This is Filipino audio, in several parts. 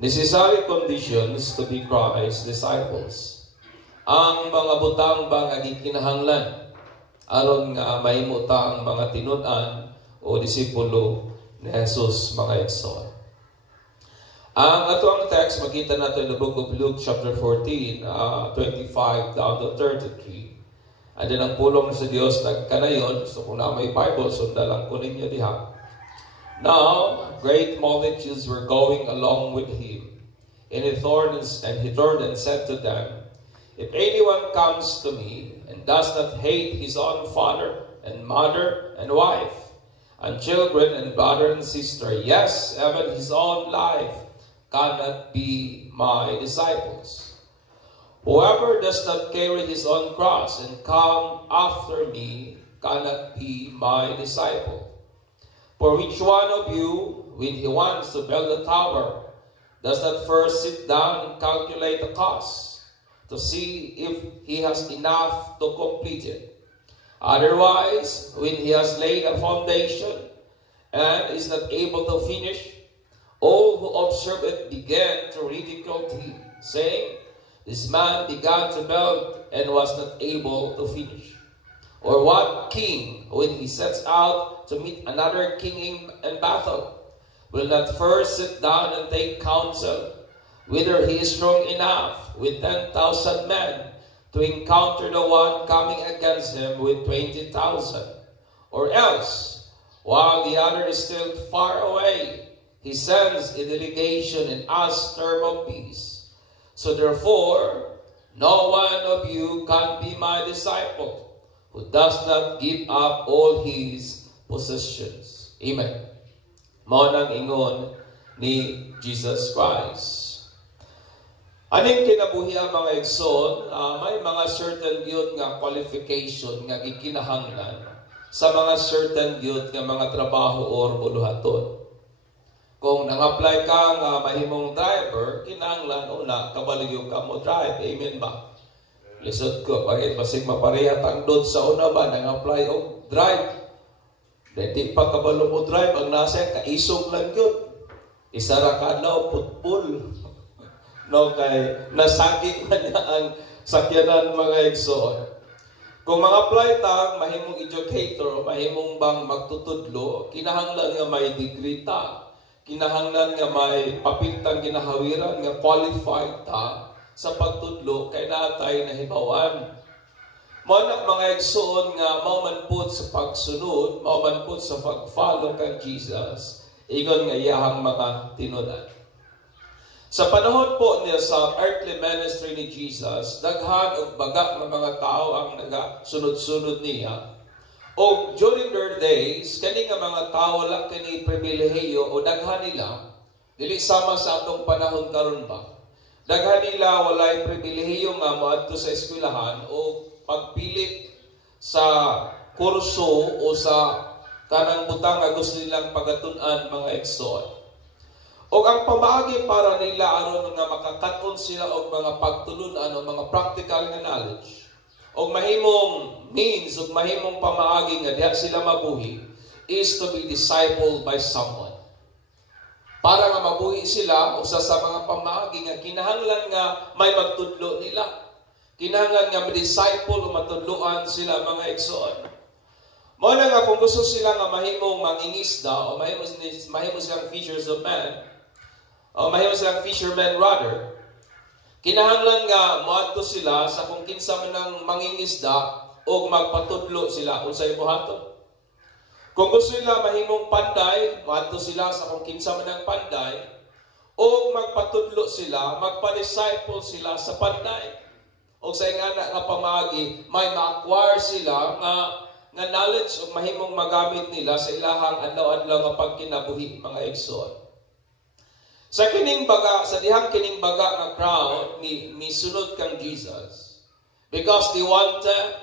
necessary conditions to be Christ's disciples. Ang mga butang ba nga gikinahanglan aron nga mahimuta ang mga tinud-an o disipulo ni Jesus, mga igsoon. Ang atuang text makita nato in the book of Luke chapter 14, 25 down to 33. And then ang pulong sa Dios nagkanayon, so kung na may Bible, sundalang ko ninyo diha. Now, great multitudes were going along with him, and he turned and said to them, if anyone comes to me and does not hate his own father and mother and wife and children and brother and sister, yes, even his own life, cannot be my disciples. Whoever does not carry his own cross and come after me cannot be my disciple. For which one of you, when he wants to build a tower, does not first sit down and calculate the cost to see if he has enough to complete it? Otherwise, when he has laid a foundation and is not able to finish, all who observe it began to ridicule him, saying, this man began to build and was not able to finish. Or what king, when he sets out to meet another king in battle, will not first sit down and take counsel whether he is strong enough with 10,000 men to encounter the one coming against him with 20,000? Or else, while the other is still far away, he sends a delegation and asks term of peace. So therefore, no one of you can be my disciple who does not give up all his possessions. Amen. Mao nang ingon ni Jesus Christ. Aning kinabuhi ang mga igsoon, may mga certain gyud nga qualification nga gikinahanglan sa mga certain gyud nga mga trabaho or buluhaton. Kung nang-apply ka nga mahimong driver, kinahanglan una kabaligyo ka mo drive. Amen ba? Lisod ko, bakit basig mapareha tangdod sa una ba nang-apply og drive? Dahil pa kabalo mo drive, ang nasa kaisog lang yun. Isara ka na putpul. No, kay nasagik na niya ang sakyanan mga igsoon. Kung mag-apply tang mahimong educator, mahimong bang magtutudlo, kinahanglan nga may degree ta. Kinahanglan nga may papiltang ginahawiran nga qualified ta sa pagtudlo kay natay na hibawan. Mao na mga igsoon nga mao man pud sa pagsunod, mao man pud sa pag-follow kay Jesus, ingon nga iyahang mga tinud-an. Sa panahon po niya sa earthly ministry ni Jesus, daghan og baga nga mga tao ang nagasunod-sunod niya. O during their days, kani nga mga tao wala kini pribilehiyo o daghan nila, dili sama sa atong panahon karon ba. Daghan nila walay pribilehiyo nga moadto sa eskwelahan o pagpilit sa kurso o sa kanang butang nga gusto nilang pagatun-an mga igsoon. O ang pamaagi para nila aron nga makakaton sila og mga pagtulunan o mga practical nga knowledge o mahimong means o mahimong pamaagi nga diha sila mabuhi is to be discipled by someone. Para nga mabuhi sila usa sa mga pamaagi nga kinahanglan nga may magtudlo nila. Kinahanglan nga ma-disciple o matudloan sila mga igsoon. Mao na nga kung gusto sila nga mahimong mangingisda o mahimo silang fishers of men o mahimo silang fishermen rather, kinahanglan nga moadto sila sa kung kinsa man ang mangingisda o magpatudlo sila unsay buhaton. Kung gusto nila mahimong panday, moadto sila sa kung kinsa man ang panday o magpatudlo sila, magpa-disciple sila sa panday. O sa ingana nga pamagi, may ma-acquire sila nga knowledge o mahimong magamit nila sa ilahang adlaw-adlaw nga pagkinabuhi mga igsoon. Sa kining baga, sa dihang kining baga nga crowd ni sunod kang Jesus because they wanted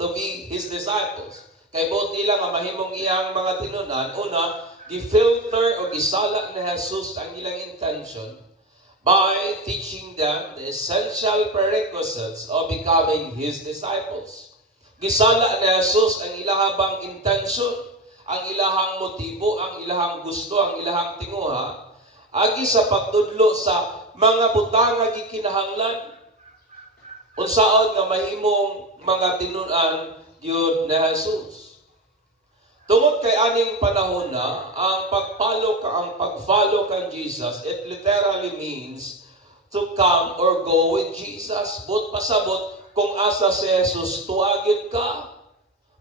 to be his disciples. Kay buot nila nga mahimong iyang mga tinunan, una, gi-filter o gisala ni Jesus ang ilang intention by teaching them the essential prerequisites of becoming his disciples. Gisala ni Jesus ang ilahabang intention, ang ilahang motibo, ang ilahang gusto, ang ilahang tinguha, agi sa pagtudlo sa mga butang nga gikinahanglan unsaon nga mahimong mga tinun-an gyud ni Jesus. Tungod kay aning panahon na ang pag-follow kang Jesus, it literally means to come or go with Jesus. But pasabot kung asa si Jesus tuagid ka,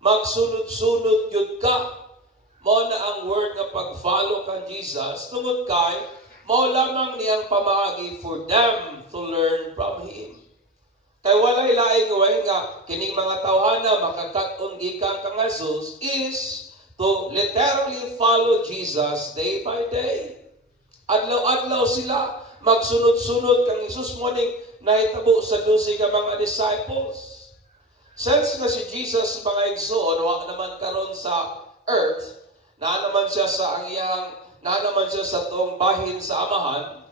magsunod-sunod yun ka. Mao na ang word nga pag-follow kang Jesus. Tungod kay mao lamang niyang pamaagi for them to learn from Him. Kay walay laing way nga kining mga tawhana makakat-on gikan kang Jesus is to literally follow Jesus day by day. Adlaw-adlaw sila magsunod-sunod kang Jesus mo ning nahitabo sa 12 ka mga disciples. Since nga si Jesus mga igsoon wa naman karon sa earth, na naman siya sa tuong bahin sa Amahan,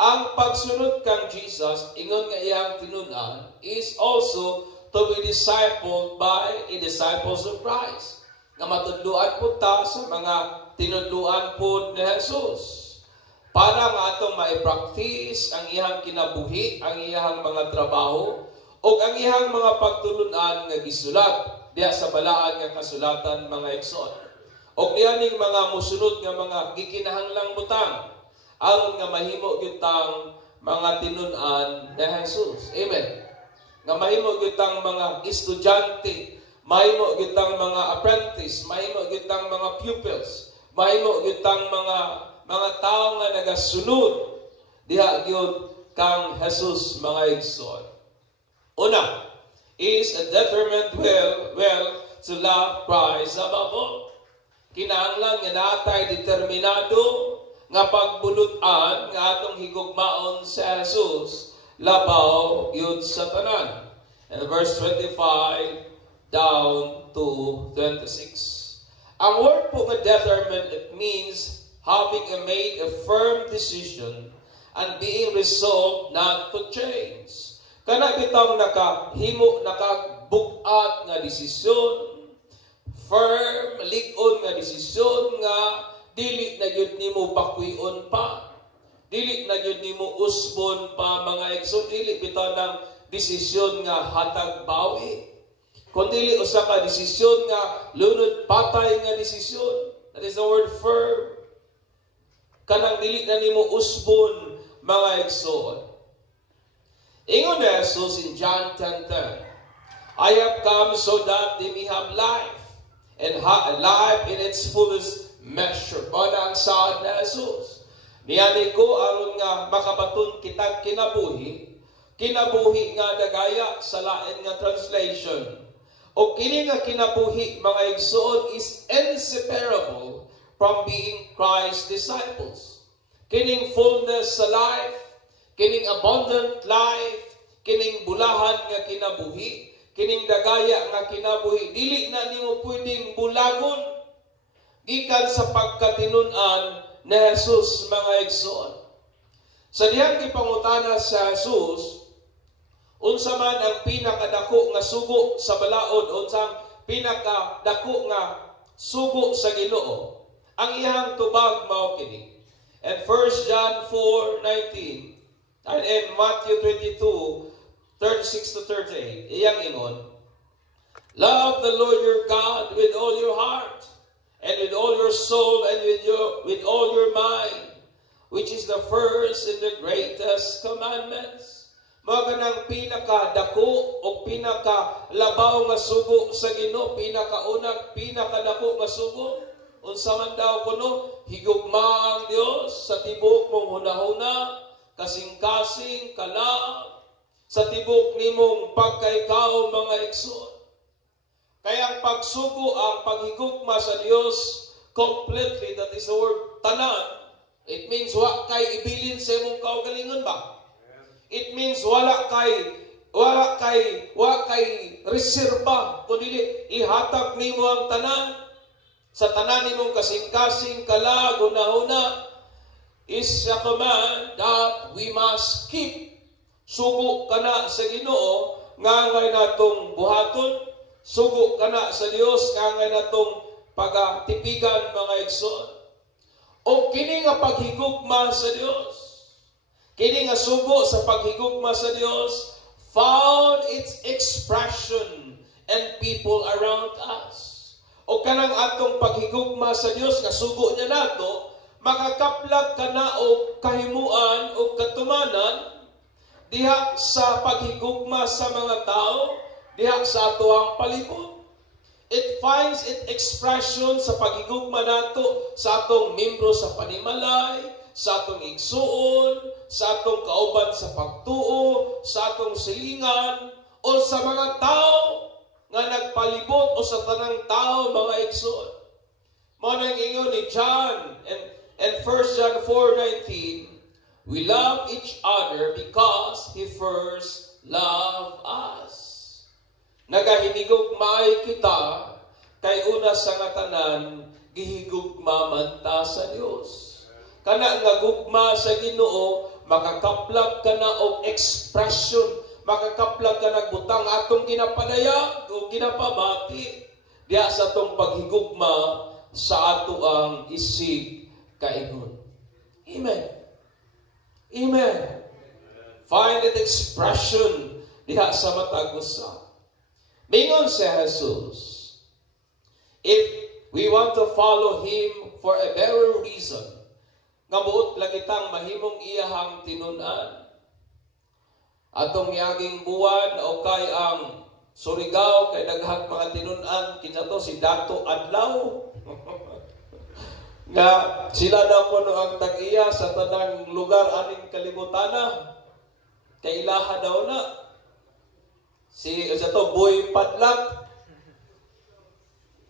ang pagsunod kang Jesus, ingon nga iyang tinun-an, is also to be discipled by a disciples of Christ. Nga matudluan po ta sa mga tinudluan po ni Jesus. Para nga atong ma-practice ang iyang kinabuhi, ang iyang mga trabaho, o ang iyang mga pagtulunan nga gisulat diya sa balaan nga kasulatan mga igsoon. O niyaning mga musunod nga mga gikinahanglang butang aron nga mahimo gyud tang mga tinun-an ni Jesus. Amen. Nga mahimo gyud tang mga estudyante, mahimo gyud tang mga apprentice, mahimo gyud tang mga pupils, mahimo gyud tang mga tao nga nagasunod diha gyud kang Jesus mga igsoon. Una is a determined will to love Christ above all. Kinahanglan nga natay determinado nga pagbulutan nga atong higugmaon sa Jesus labaw gyud sa tanan. And verse 25 down to 26. Ang word po nga determined, it means having made a firm decision and being resolved not to change. Kana bitaw nakabukat nga desisyon, firm, lig-on nga desisyon nga dili na gyud nimo bakwion pa. Dili na gyud nimo usbon pa mga igsoon, dili bitaw ng desisyon nga hatag bawi. Kun dili usa ka desisyon nga lunod patay nga desisyon. That is the word firm. Kanang dili na nimo usbon mga igsoon. Ingon ni Jesus in John 10:10, I have come so that they may have life, and life in its fullest measure. Bana ang saad na Jesus. Niyani ko aron nga makabaton kitag kinabuhi nga dagaya sa lain nga translation. O kini nga kinabuhi mga igsoon is inseparable from being Christ's disciples. Kining fullness sa life, kining abundant life, kining bulahan nga kinabuhi, kining dagaya nga kinabuhi, dili na nimo pwedeng bulagon gikan sa pagkatinun-an ni Jesus mga igsoon. Sa dihang gipangutana sa Jesus, unsa man ang pinakadako nga sugo sa balaod, unsang pinakadako nga sugo sa Ginoo, ang iyang tubag mao kini. And 1 John 4:19 and in Matthew 22:36 to 38, iyang ingon, love the Lord your God with all your heart, and with all your soul, and with all your mind, which is the first and the greatest commandments. Mga kanang pinakadako o pinakalabaw nga sugo sa Ginoo, pinakaunang, pinakadako nga sugo. Unsa man daw kuno, higugma ang Dios sa tibok mong hunahuna, kasing-kasing, kalag, sa tibok nimong pagkaikaw mga igsoon. Kaya ang pagsugo, ang paghigugma sa Dios completely, that is the word tanan. It means wa kay ibilin sa imong kaugalingon ba? It means wala kay reserba, kundi ihatag nimo ang tanan. Sa tanan nimong kasing-kasing, kalag, hunahuna, is a command that we must keep. Sugo kana sa Ginoo, ngangay natong buhaton. Sugo kana sa Dios, ngangay natong pagatipigan mga igsoon. O kini nga paghigugma sa Dios, kini nga sugo sa paghigugma sa Dios found its expression and people around us. O kanang atong paghigugma sa Dios nga sugo niya nato, makakaplag ka na o kahimuan o katumanan diha sa paghigugma sa mga tao, diha sa atoang palibot. It finds its expression sa paghigugma nato sa atong membro sa panimalay, sa atong igsuon, sa atong kauban sa pagtuo, sa atong silingan, o sa mga tao nga nagpalibot o sa tanang tao mga igsuon. Mao nang ingon ni John and 1 John 4:19, we love each other because He first loved us. Nagahinigugmay kita kay una sa nga tanan gihigugma man ta sa Dios. Kana nga gugma sa Ginoo, makakaplag ka na og expression, makakaplag ka na butang atong ginapadayag o ginapabati diya sa atong paghigugma sa ato ang isig kaingon. Amen. Amen. Find that expression diha sa matag usa. Mingon si Jesus, if we want to follow Him for a better reason, nga buot lagitang mahimong iyahang tinunan, atong miaging buwan o kay ang Surigao, kay daghang mga tinunan, kinsa to si Dato Adlaw, nga sila daw kuno ang tag-iya sa tanang lugar aning kalibutana, kay ilaha daw na. Si to Boy Padlak.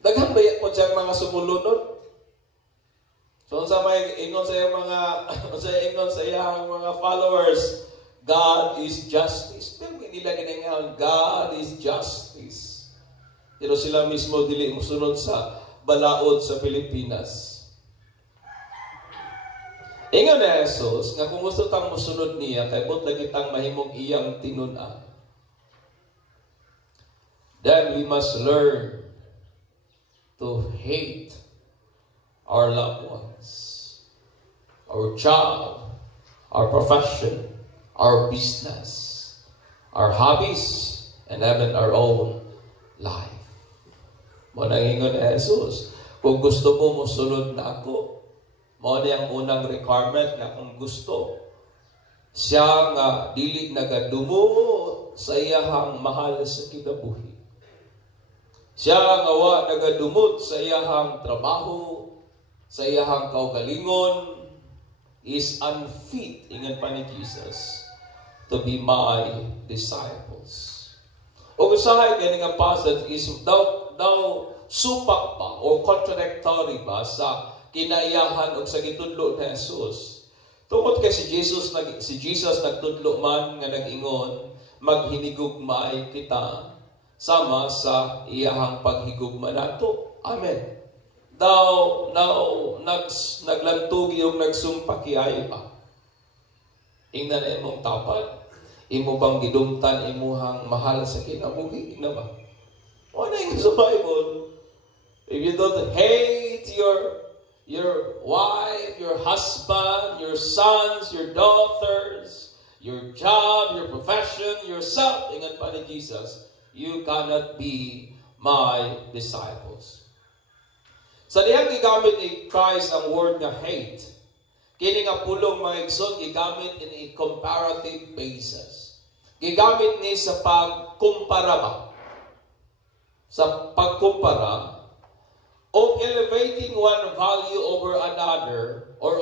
Daghan ba po siyang mga sumulunod? So sa may ingon sa iyang mga ingon sa iyang mga followers, God is justice. Pero hindi nila ginangahan, God is justice. Pero sila mismo dili musunod sa balaod sa Pilipinas. Ingon na Jesus, nga kung gusto tang musunod niya, kay but lagi tang mahimong iyang tinunan, then we must learn to hate our loved ones, our job, our profession, our business, our hobbies, and even our own life. Mo nang ingon ni Jesus, kung gusto mo musunod na ako, mo na ang unang requirement na kung gusto siya nga dili nagadumo sa iyahang mahal sa kinabuhi. Siya nga wa nagadumot sa iyahang trabaho, sa iyahang kaugalingon, is unfit, ingan pa ni Jesus, to be my disciples. O usahay kani nga passage is daw supak pa o contradictory ba sa kinaiyahan o sa gitudlo ni Jesus. Tungkol kay si Jesus nagtudlo man nga nag-ingon, maghinigugmay kita sama sa iyahang paghigugma nato. Amen. Naglantug yung nagsumpakiay pa. Ingnan na imong tapat, imo bang gidumtan imuhang mahal sa kinabuhi? Ina ba? Ano yung sa Bible? If you don't hate your wife, your husband, your sons, your daughters, your job, your profession, yourself, ingat pa ni Jesus, you cannot be my disciples. Sa diyang gigamit ni Christ ang word na hate, kini nga pulong mga igsoon, gigamit in a comparative basis. Gigamit ni sa pagkumpara ba? Sa pagkumpara, of elevating one value over another, or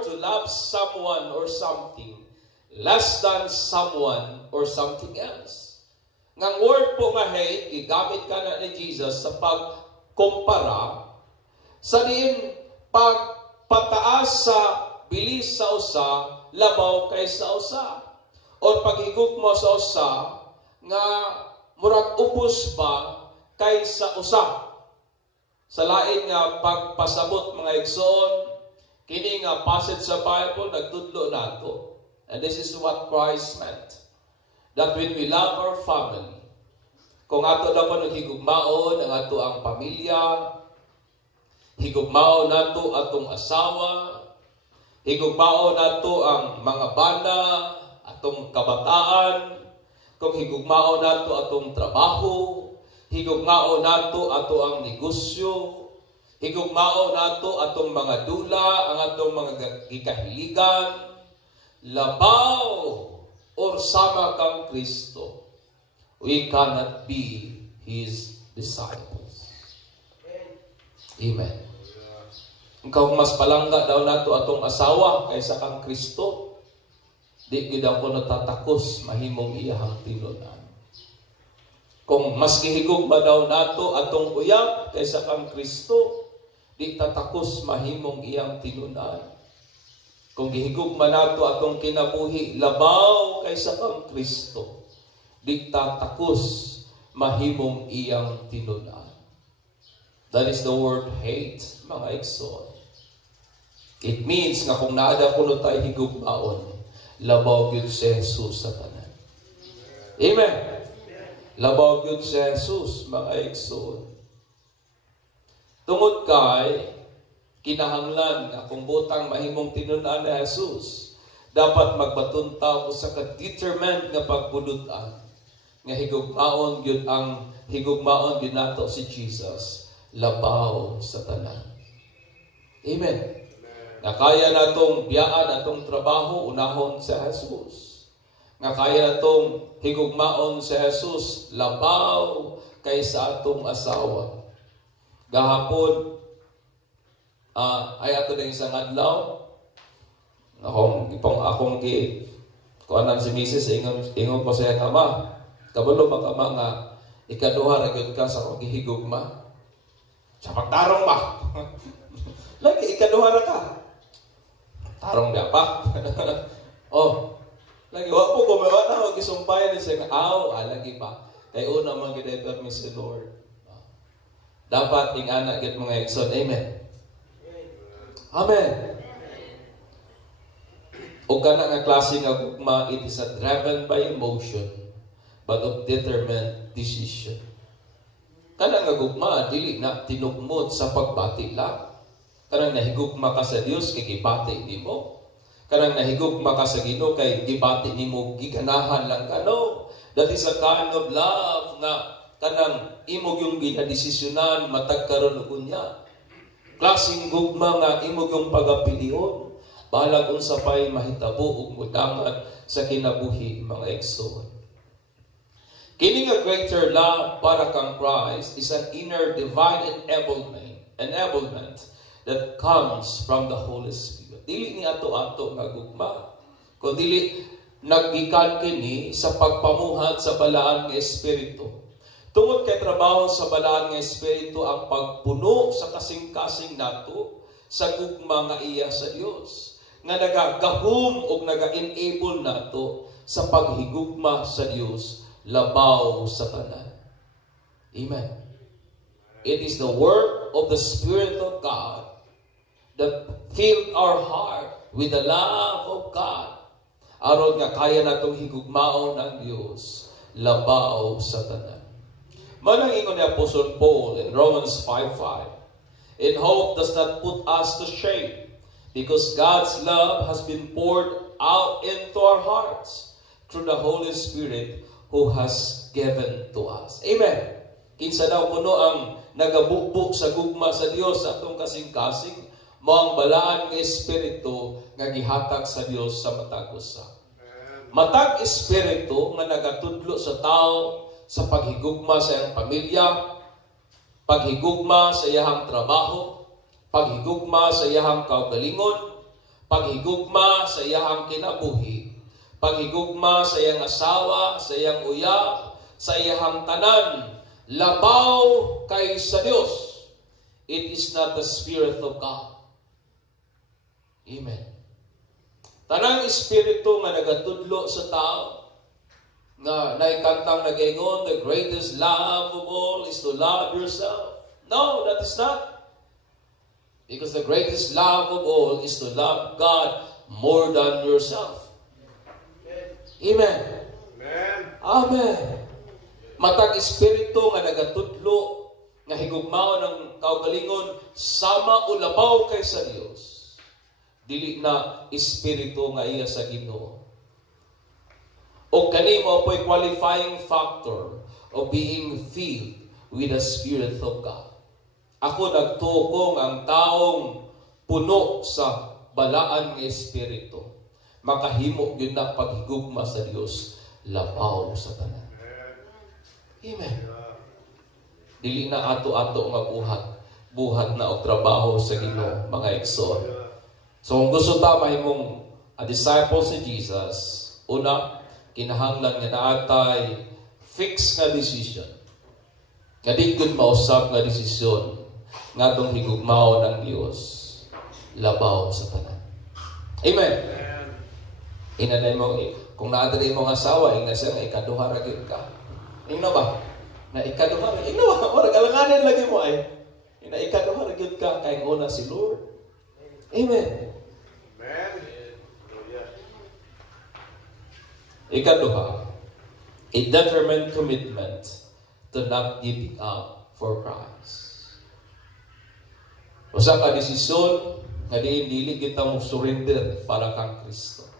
to love someone or something less than someone or something else. Ngang word po nga hate, gigamit ka na ni Jesus sa pagkumpara sa diin pagpataas sa bilis sa usa, labaw kay sa usa. O paghigugma sa usa, nga murag ubos pa kay sa usa. Sa lain nga pagpasabot mga igsoon, kini nga passage sa Bible, nagtudlo nato. And this is what Christ meant. That when we love our family, kung ato daw pa naghigugmaon ang ato ang pamilya, higugmao nato atong asawa, higugmao nato ang mga bana, atong kabataan, kung higugmao nato atong trabaho, higugmao nato ato ang negosyo, higugmao nato atong mga dula, ang atong mga gikahiligan, labaw or sama kang Kristo, we cannot be His disciples. Amen. Kung mas palangga daw nato atong asawa kaysa kang Kristo, di gid ako natatakos mahimong iyahang tinud-an. Kung mas gihigugma daw nato atong uyab kaysa kang Kristo, di tatakos mahimong iyang tinud-an. Kung gihigugma nato atong kinabuhi labaw kaysa kang Kristo, di tatakos mahimong iyang tinud-an. That is the word hate, mga igsoon. It means nga kung naada kuno tayo higugmaon, labaw gyud si Jesus sa tanan. Amen. Labaw gyud si Jesus, mga igsoon. Tungod kay kinahanglan nga kung butang mahimong tinun-an ni Jesus, dapat magbatuntaw sa ka-determined nga pagbudutan nga higugmaon gyud ang higugmaon gyud nato si Jesus, labaw sa tanan. Amen. Nga kaya natong biyaan atong trabaho, unahon sa Jesus. Nga kaya natong higugmaon sa Jesus, labaw kaysa atong asawa. Gahapon, ay ato na isang adlaw, akong kuanan si Mrs. ingon pa sa ama, kabalo makama nga, ikaduha na gyud ka sa akong gihigugma. Sa pagtarong ba? Lagi, ikaduha na ka. Tarong na pa. Oh, lagi, wak po kumawa na, wag isumpayan ni siya, lagi pa. Kaya una mag-i-deter mi si Lord. Dapat ting anak git mga ekson. Amen. Amen. O kana nga klase nga gugma, it is a driven by emotion, but of determined decision. Kana nga gugma, dili na tinugmod sa pagbati lang. Kanang nahigugma ka sa Dios kay gibati nimo. Kanang nahigugma ka sa Ginoo kay gibati nimo giganahan lang kano. That is a kind of love nga kanang imog yung ginadesisyonan matag karon ug unya. Klaseng gugma nga imog yung pagapilion. Balag unsa pay mahitabo ug mudangat sa kinabuhi, mga igsoon. Kini nga greater love para kang Christ is an inner divine enablement that comes from the Holy Spirit. Dili ni ato-ato nga gugma, kundi naggikan kini sa pagpamuhat sa balaan nga espiritu. Tungod kay trabaho sa balaan nga espiritu ang pagpuno sa kasing-kasing nato sa gugma nga iya sa Dios, nga nagagahom ug naga-enable nato sa paghigugma sa Dios labaw sa tanan. Amen. It is the work of the Spirit of God that filled our heart with the love of God. Aron nga kaya natong higugmaon ang Dios labaw sa tanan. Manang ingon ni Apostle Paul in Romans 5:5, "And hope does not put us to shame, because God's love has been poured out into our hearts through the Holy Spirit who has given to us." Amen. Kinsa daw kuno ang nagabukbuk sa gugma sa Dios sa atong kasing-kasing, mao ang balaan nga espiritu nga gihatag sa Dios sa matag usa. Matag espiritu nga nagatudlo sa tao sa paghigugma sa iyang pamilya, paghigugma sa iyang trabaho, paghigugma sa iyang kaugalingon, paghigugma sa iyang kinabuhi, paghigugma sa iyang asawa, sa iyang uyab, sa iyang tanan, labaw kay sa Dios. It is not the Spirit of God. Amen. Tanang espiritu nga nagatudlo sa tao, nga naikantang nag-ingon, the greatest love of all is to love yourself. No, that is not. Because the greatest love of all is to love God more than yourself. Amen. Amen. Amen. Matag espiritu nga nagatudlo nga higugmao ng kaugalingon sama o labaw kay sa Dios, dili na espiritu nga iya sa Ginoo. O kani mo po'y qualifying factor of being filled with the Spirit of God. Ako nagtukong ang taong puno sa balaan ng Espiritu. Makahimo yun na paghigugma sa Dios, labaw sa tanan. Amen. Dili na ato-ato nga buhat na og trabaho sa Ginoo, mga igsoon. So kung gusto ta mahimong a disciple si Jesus, una, kinahanglan nga naatay fix nga decision. Nga di gud mausap nga desisyon nga tong higugmao ng Dios, labaw sa tanan. Amen. Inanay mo, kung naadali mo nga asawa, nga siya nga ikaduha ra gyud ka. Ingno ba? Na ikaduha ra, ingno ba? Ora galanganan lagi mo ay. Na ikaduha ra gyud ka kay una si Lord. Amen. Amen. Ikaduha, a determined commitment to not giving up for Christ. Usa ka desisyon nga dili kita mo surrender para kang Kristo.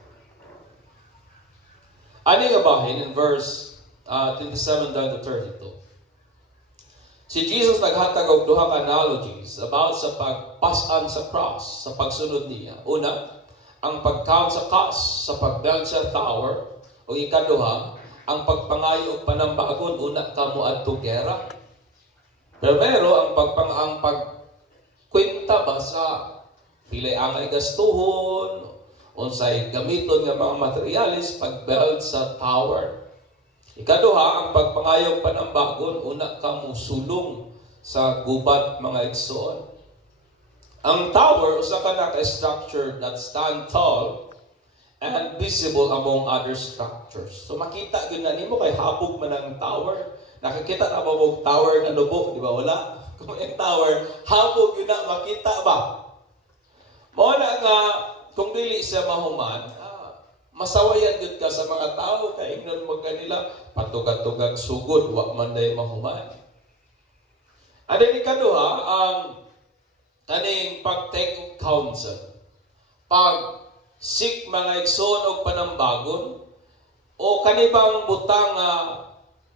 Ani nga bahin in verse 27 down to 32. Si Jesus naghatag og duha ka analogies about sa pagpasan sa cross, sa pagsunod niya. Una, ang pag-count sa cost sa pag-build sa tower. O ikaduha, ang pagpangayo og panambagon, una kamo adto gera. Pero ang pagkwenta ba sa pilay angay gastuhon, unsay gamiton nga mga materialis pag-build sa tower. Ikaduha, ang pagpangayo og panambagon, una kamo sulong sa gubat, mga igsoon. Ang tower usa ka na structure that stand tall and visible among other structures. So makita yun na nimo kay habog man ang tower. Nakakita na ba mong tower na lubog? Di ba? Wala. Kung yung tower, habog yun na makita ba? Mao na nga, kung dili siya mahuman, masawayan yun ka sa mga tao, kaya ingnan mo kanila, patugag-tugag sugod, wak man day mahuman. Ano yung ikaduha, ang kaning pag-take of counsel. Pag-seek mga igsoon o panambagon, o kanibang butang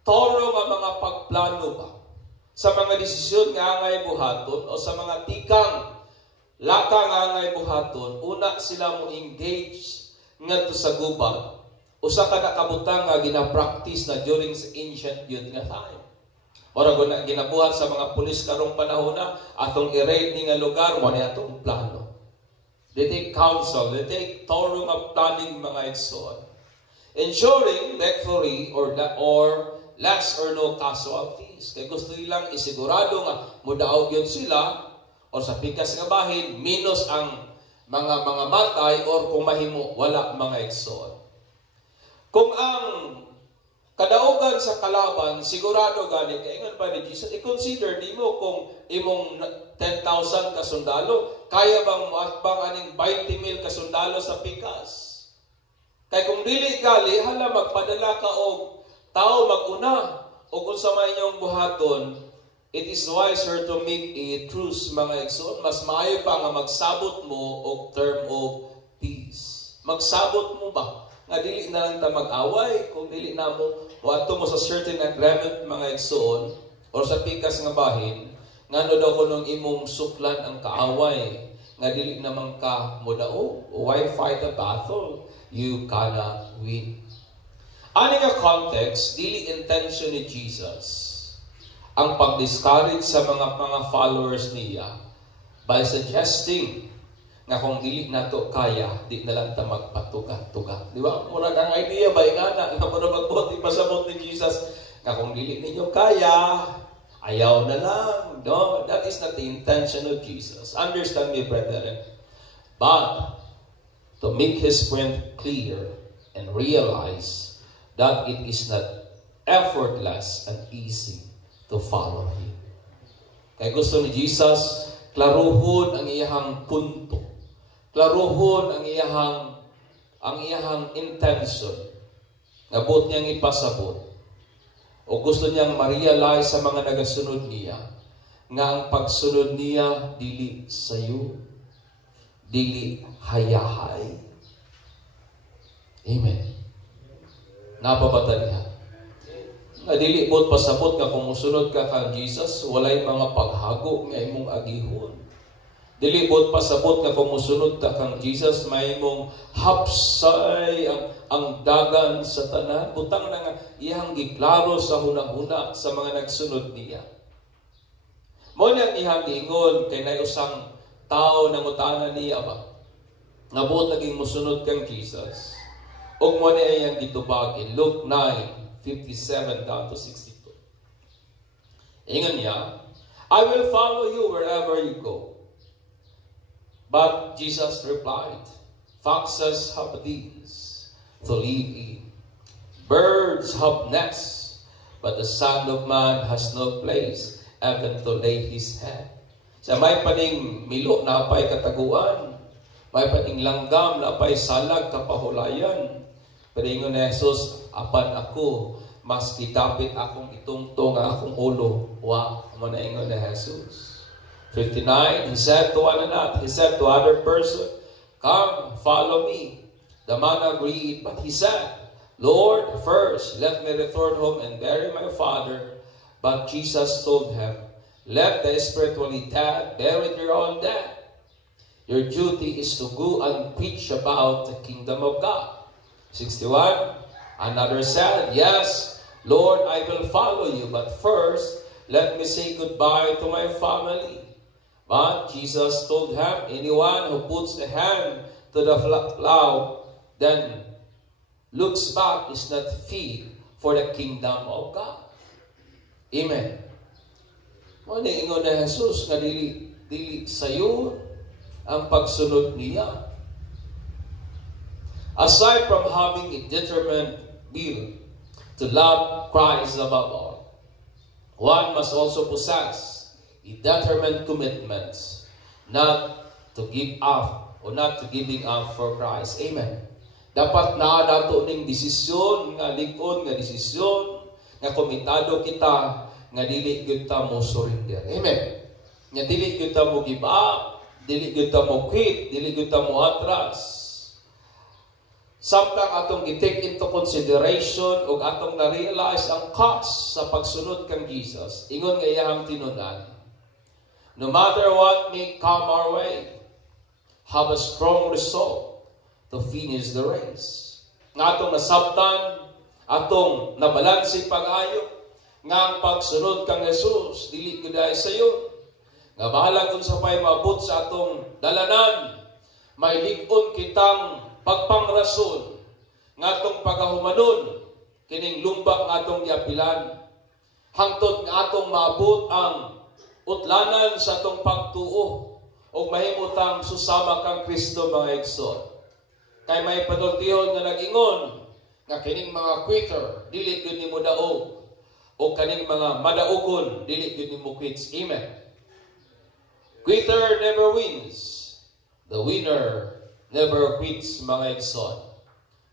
toro nga mga pagplano ba sa mga desisyon nga angay buhaton o sa mga tikang laka nga angay buhaton, una sila mo engage ngadto sa gubat. Usa ka nakabutang nga gina-practice na during sa ancient youth nga time. Ora guna ginabuhat sa mga pulis karong panahon na atong i-raid ni nga lugar mo ni atong plano. They take counsel, they take thorough of planning, mga igsoon, ensuring victory or less or no casualties. Kaya gusto nilang isigurado nga mudaog yun sila o sa pikas nga bahin, minus ang mga matay or kung mahimo, wala, mga igsoon. Kung ang kadaugan sa kalaban, sigurado gani, kaya nga pa ni Jesus, i-consider di mo kung imong 10,000 kasundalo, kaya bang maatbang aning 20,000 kasundalo sa pikas? Kaya kung dili gali, hala magpadala ka og tao mag-una, o kung sa may inyong buhaton, it is wiser to make a truce, mga igsoon. Mas maayo pa nga magsabot mo og term of peace. Magsabot mo ba? Nga dili na lang ta mag-away, kung dili na mo, o ato mo sa certain agreement, mga igsoon, o sa pikas nga bahin, nga no daw kunong imong suklan ang kaaway, nga dili naman ka mo daw, why fight a battle you cannot win? Ani nga context, dili intention ni Jesus ang pag-discourage sa mga followers niya by suggesting nga kung dili nato kaya, di na lang ta magpatuga-tuga. Di ba? Murag ang idea ba ingana nga para magbuti pasabot ni Jesus nga kung dili ninyo kaya, ayaw na lang. No, that is not the intention of Jesus. Understand me, brethren. But to make his point clear and realize that it is not effortless and easy to follow him. Kaya gusto ni Jesus, klaruhon ang iyahang punto. Klaruhon ang iyahang intention. Nabot niyang ipasabot. O gusto niyang ma-realize sa mga nagasunod niya nga ang pagsunod niya dili sayo, dili hayahay. Amen. Napabata niya. Nga dili bot pasabot nga kung musunod ka kang Jesus, walay mga paghago nga imong agihon. Dili bot pasabot nga kung musunod ka kang Jesus, may imong hapsay ang dagan sa tanan. Butang na nga iyang giklaro sa hunang-huna sa mga nagsunod niya. Mo nang iyang giingon kay nay usang tao nangutanan niya ba? Nga buot naging musunod kang Jesus. Ug mo na iyang gitubag in Luke 9:57 down to 62. Ingon niya, I will follow you wherever you go. But Jesus replied, foxes have dens to live in. Birds have nests, but the Son of Man has no place even to lay his head. Sa may paning milo na apay kataguan, may paning langgam na apay salag kapahulayan. Pero ingon ni Jesus, apan ako, mas kitapit akong itungtong akong ulo. Wa, mo na ingon ni Jesus. 59, he said to other person, come, follow me. The man agreed, but he said, Lord, first let me return home and bury my father. But Jesus told him, let the spiritually dead bury their own dead. Your duty is to go and preach about the kingdom of God. 61, another said, yes, Lord, I will follow you, but first let me say goodbye to my family. But Jesus told him, anyone who puts a hand to the plow, then looks back is not fit for the kingdom of God. Amen. Ano ingon na Jesus nga dili sayo ang pagsunod niya. Aside from having a determined will to love Christ above all, one must also possess a determined commitment not to give up or not to giving up for Christ. Amen. Dapat na dato ning desisyon nga lig-on nga desisyon nga komitado kita nga dili gyud ta mo surrender. Amen. Nga dili gyud ta mo give up, dili gyud ta mo quit, dili gyud ta mo atras. Samtang atong i-take into consideration ug atong na-realize ang cost sa pagsunod kang Jesus. Ingon nga iyang tinunan, no matter what may come our way, have a strong resolve to finish the race. Nga atong nasabtan, atong nabalansin pag-ayo, nga ang pagsunod kang Jesus, dili guday sayo. Nga bahala kung sa pa'y maabot sa atong dalanan, may lig-on kitang pagpangrason, nga atong pagahumanon, kining lumbak nga atong iapilan, hangtod nga atong maabot ang utlanan sa atong pagtuo o mahimutang susama kang Kristo mga igsoon. Kay may panultihon nga nag-ingon nga kining mga quitter dili gyud nimo daog o kaning mga madaugon dili gyud nimo quits. Amen. Quitter never wins. The winner never quits mga igsoon.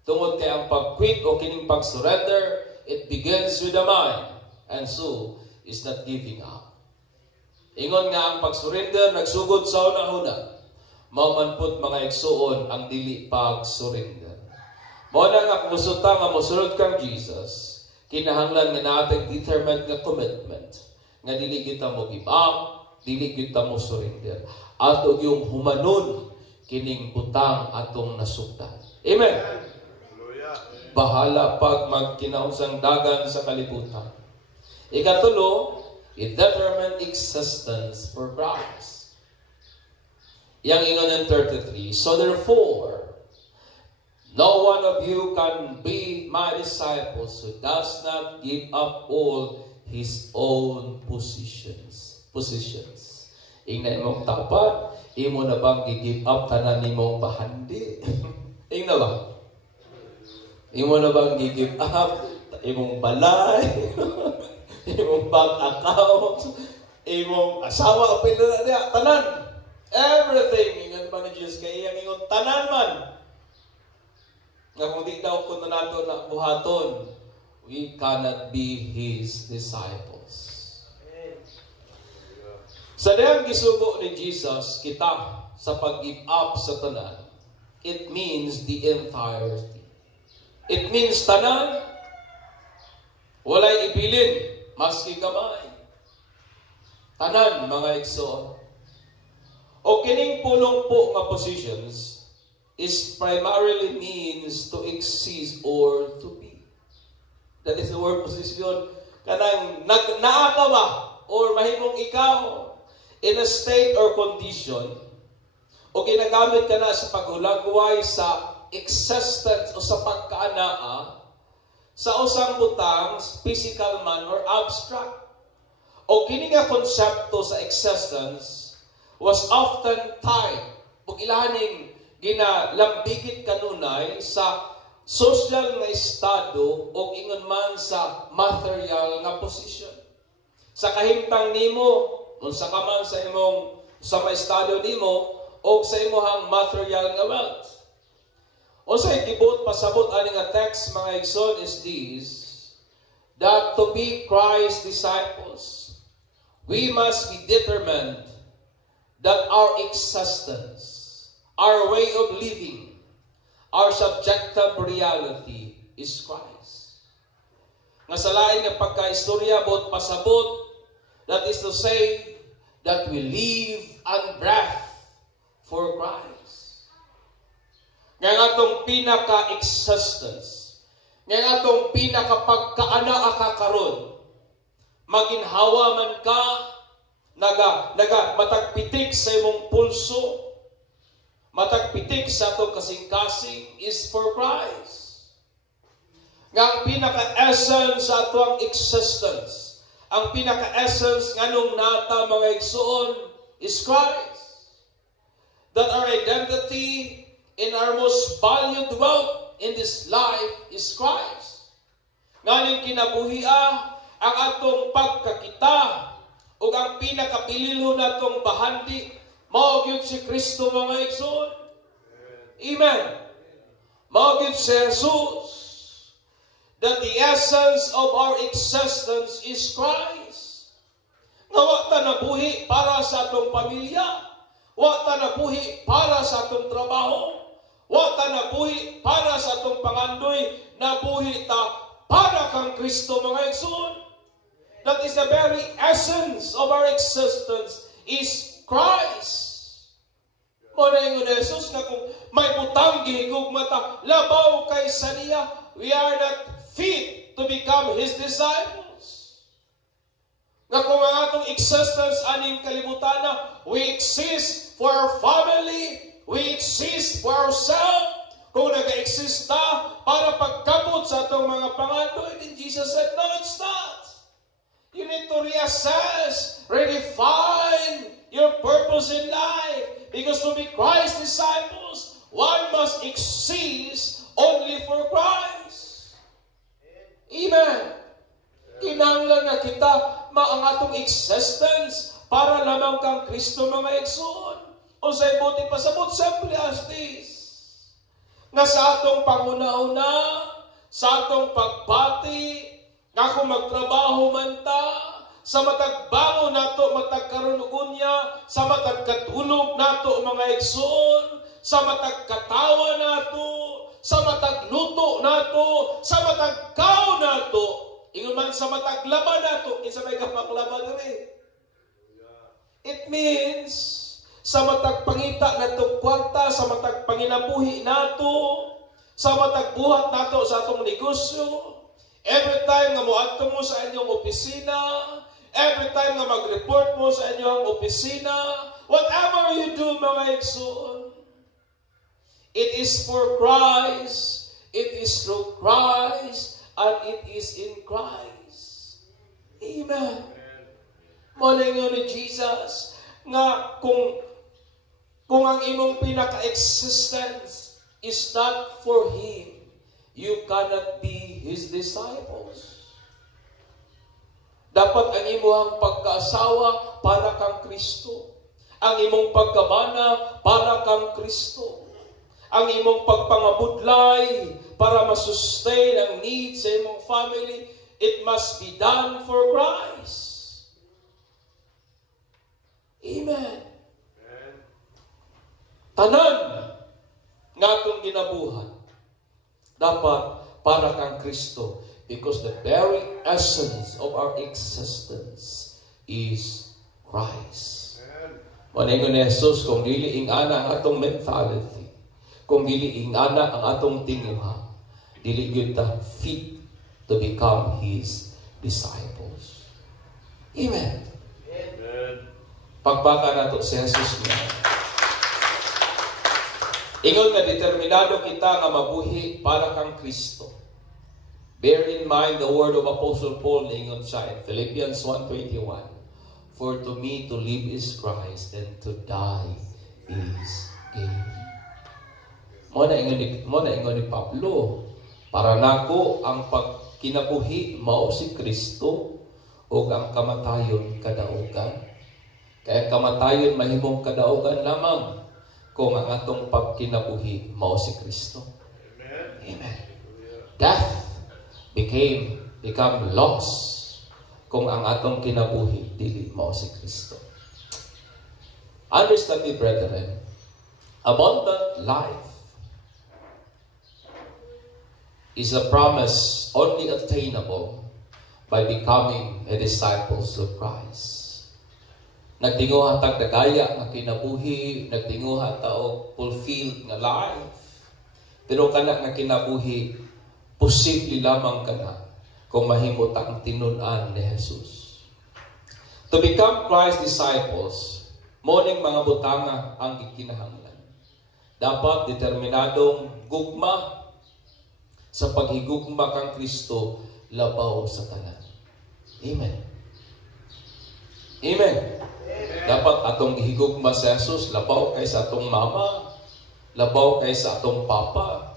Tungod kay ang pag-quit o kining pag-surrender, it begins with the mind and so is not giving up. Ingon nga ang pag-surrender nagsugod sa una-una. Mao man pud mga igsoon ang dili pag-surrender. Mao na nga musuta nga mosunod kang Jesus, kinahanglan nga natay determined nga commitment nga dili gyud ta mo give up, dili gyud ta mo surrender. Ato yung humanon kining butang atong nasugdan. Amen. Bahala pag magkinausang dagan sa kalibutan. Ikatulo, a determined existence for Christ. Yang ingon ng 33, so therefore, no one of you can be my disciples who does not give up all his own positions. Ingnan mong tapat, imo na bang gi-give up tanan nimong bahandi? Ingnan ba? Imo na bang gi-give up imong balay? Imong bank account, imong asawa o pinila niya, tanan. Everything, ingon pa ni Diyos, kaya iyang ingon, tanan man. Nga kung di daw kung nato na buhaton, we cannot be His disciples. Sa dayang gisugo ni Jesus, kita sa pag-give up sa tanan, it means the entirety. It means tanan, walay ibilin, maski gamay. Tanan, mga igsoon. O kining pulong po nga positions is primarily means to exist or to be. That is the word position. Kanang naakawa or mahimong ikaw in a state or condition o ginagamit ka na sa paghulagway sa existence o sa pagkaanaa sa usang butang, physical man or abstract. O kini nga konsepto sa existence was often tied o ilahaning ginalambigit kanunay sa social nga estado o ingon man sa material nga posisyon. Sa kahimtang nimo, unsa ka man sa imong sa estado nimo o sa imong material nga wealth. O sa gibot pasabot ani nga text mga igsoon is this, that to be Christ's disciples, we must be determined that our existence, our way of living, our subjective reality is Christ. Nga sa lain nga pagka-istorya bot pasabot, that is to say that we live and breath for Christ. Nga atong pinaka-existence, nga atong pinaka-pagkaanaa ka karon, maginhawa man ka, matagpitik sa imong pulso, matagpitik sa atong kasing-kasing is for Christ. Nga ang pinaka-essence sa atong existence, ang pinaka-essence nganong nata mga igsoon is Christ. That our identity in our most valued wealth in this life is Christ. Nganing kinabuhia ang atong pagkakita o ang pinakapililo natong bahandi mao gyud si Kristo mga igsoon. Amen. Mao gyud si Jesus. That the essence of our existence is Christ. Nga wa ta nabuhi para sa atong pamilya, wa ta nabuhi para sa atong trabaho, wa ta nabuhi para sa atong pangandoy, nabuhi ta para kang Kristo mga igsoon. That is the very essence of our existence is Christ. Muna yung Jesus na kung may butang gihigugma ta, labaw kay sa niya, we are not fit to become His disciples. Na kung ang atong existence aning kalibutan na, we exist for our family, we exist for ourselves. Kung nag-exist ta para pagkabot sa atong mga pangandoy, then Jesus said, no, it's not. You need to reassess, redefine your purpose in life. Because to be Christ's disciples, one must exist only for Christ. Amen. Kinahanglan nga kita ang atong existence para lamang kang Kristo mga igsoon. O sa ibuti pasabot, simple as this. Nga sa atong panguna-una, sa atong pagbati, nga kung magtrabaho man ta, sa matagbango nato, matagkarunugon niya, sa matagkatulog nato mga igsoon, sa matagkatawa nato, sa matagluto nato, sa matagkaw nato, ingon man sa mataglaban nato, kinsa may kapaklaban rin. It means, sa matagpangita nato kwarta, sa matagpanginabuhi nato, sa matagbuhat nato sa atong negosyo, every time nga moadto mo sa inyong opisina, every time nga mag-report mo sa inyong opisina, whatever you do, mga igsoon, it is for Christ, it is through Christ, and it is in Christ. Amen. Malingon ni Jesus, nga kung ang imong pinaka-existence is not for Him, you cannot be His disciples. Dapat ang imong pagkaasawa para kang Kristo. Ang imong pagkabana para kang Kristo. Ang imong pagpangabudlay para masustain ang needs sa imong family, it must be done for Christ. Amen. Tanan nga atong ginabuhat dapat para kang Kristo, because the very essence of our existence is Christ. Maningon ni Jesus, kung dili ingana ang atong mentality, kung dili ingana ang atong tinguha, dili gyud ta fit to become His disciples. Amen. Pagbaka nato si Jesus niya. Ingon nga determinado kita nga mabuhi para kang Kristo. Bear in mind the word of Apostle Paul na ingon siya in Philippians 1:21. For to me to live is Christ and to die is gain. Mo na ingon ni Pablo, para nako ang pagkinabuhi mao si Kristo ug ang kamatayon kadaugan. Kaya kamatayon mahimong kadaugan lamang kung ang atong pagkinabuhi mao si Kristo. Amen. Death become loss kung ang atong kinabuhi dili mao si Kristo. Understand me, brethren, abundant life is a promise only attainable by becoming a disciples of Christ. Nagtinguha tag dagaya nga kinabuhi, nagtinguha ta og fulfilled nga life. Pero kana nga kinabuhi posible lamang kana kung mahimo ta ang tinun-an ni Jesus. To become Christ's disciples, moning mga butanga ang gikinahanglan. Dapat determinadong gugma sa paghigugma kang Kristo labaw sa tanan. Amen. Amen. Dapat atong gihigugma sa Jesus labaw kay sa atong mama, labaw kay sa atong papa.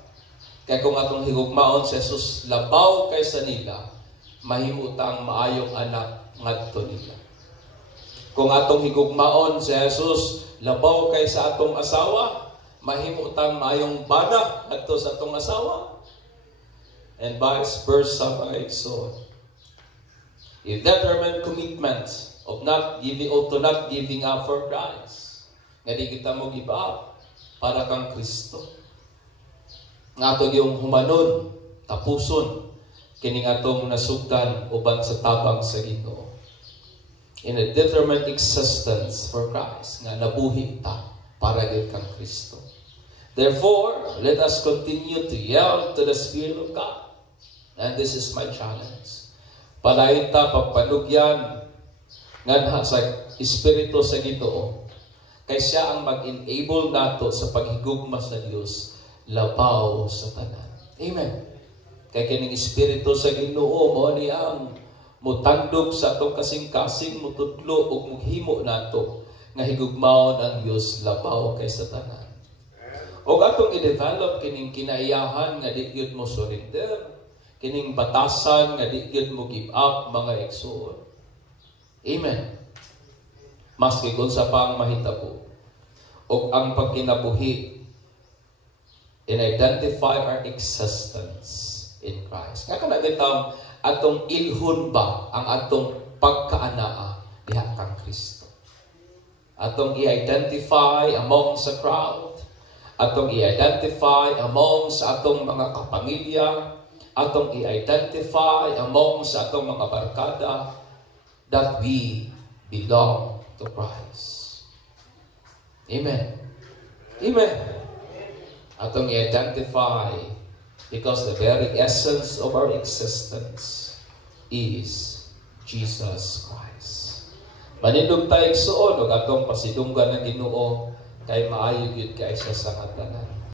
Kaya kung atong higugmaon sa Jesus labaw kay sa nila, mahimutang maayong anak ngadto nila. Kung atong higugmaon sa Jesus labaw kay sa atong asawa, mahimutang maayong bana ngadto sa atong asawa. And vice versa, mga igsoon. If determined commitment of not giving or to not giving up for Christ, nga di kita mo give up para kang Kristo. Nga ato yung humanon, tapuson, kining atong nasugdan uban sa tabang sa Ginoo. In a determined existence for Christ, nga nabuhi ta para gid kang Kristo. Therefore, let us continue to yield to the Spirit of God. And this is my challenge. Palayon ta pagpanugyan nganha sa Espiritu sa Ginoo, kay siya ang mag-enable nato sa paghigugma sa Dios labaw sa tanan. Amen. Kay kining Espiritu sa Ginoo mao ni ang mutandog sa atong kasing-kasing, mutudlo ug mughimo nato nga higugmaon ang Dios labaw kay sa tanan. Og atong i-develop kining kinaiyahan nga di gyud mo surrender, kining batasan nga di gyud mo give up, mga igsoon. Amen. Maski kung sa pang mahitabo o ang pagkinabuhi and identify our existence in Christ. Nga kana bitang atong ilhon ba ang atong pagkaanaa diha kang Kristo. Atong i-identify among sa crowd, atong i-identify among sa atong mga kapamilya, atong i-identify among sa atong mga barkada, that we belong to Christ. Amen. Amen. Atong i-identify because the very essence of our existence is Jesus Christ. Manindog tayo igsoon, o atong pasidunggan ng Ginoo kay maayo gyud kay sa hatanan.